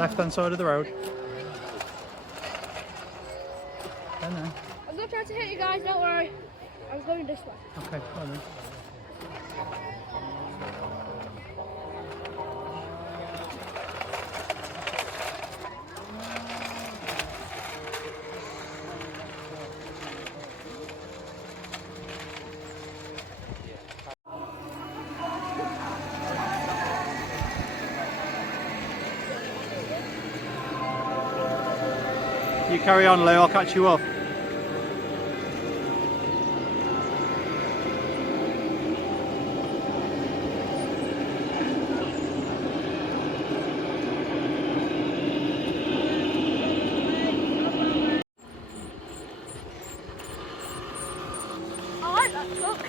Left hand side of the road. I know. I'm not trying to hit you guys, don't worry. I'm going this way. Okay, go on then. You carry on, Lou, I'll catch you up. I like that truck.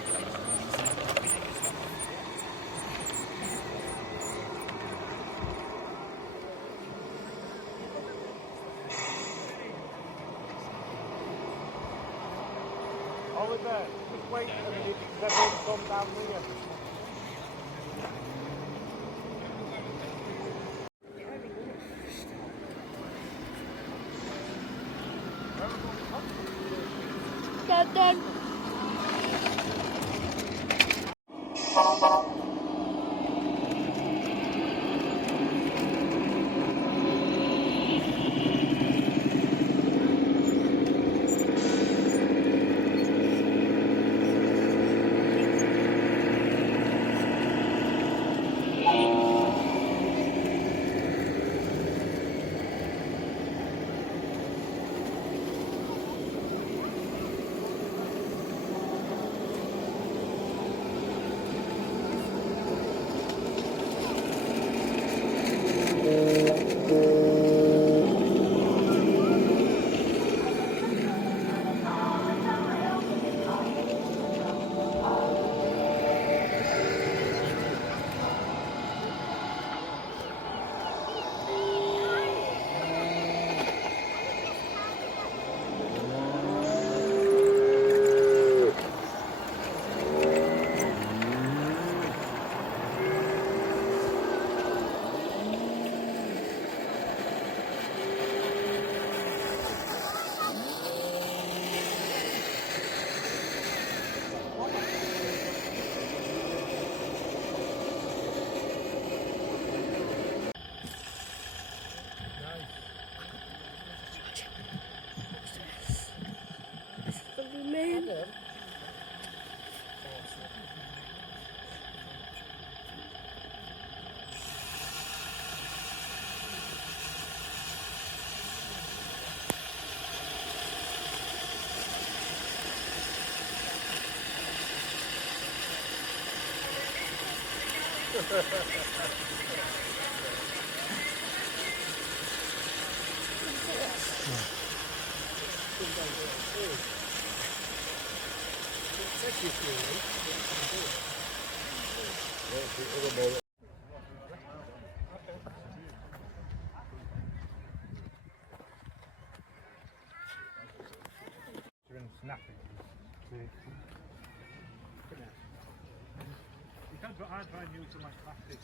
Over there, just wait a minute, because everyone's gone down here. Done. Snapping. You can't, I try and use them like plastic.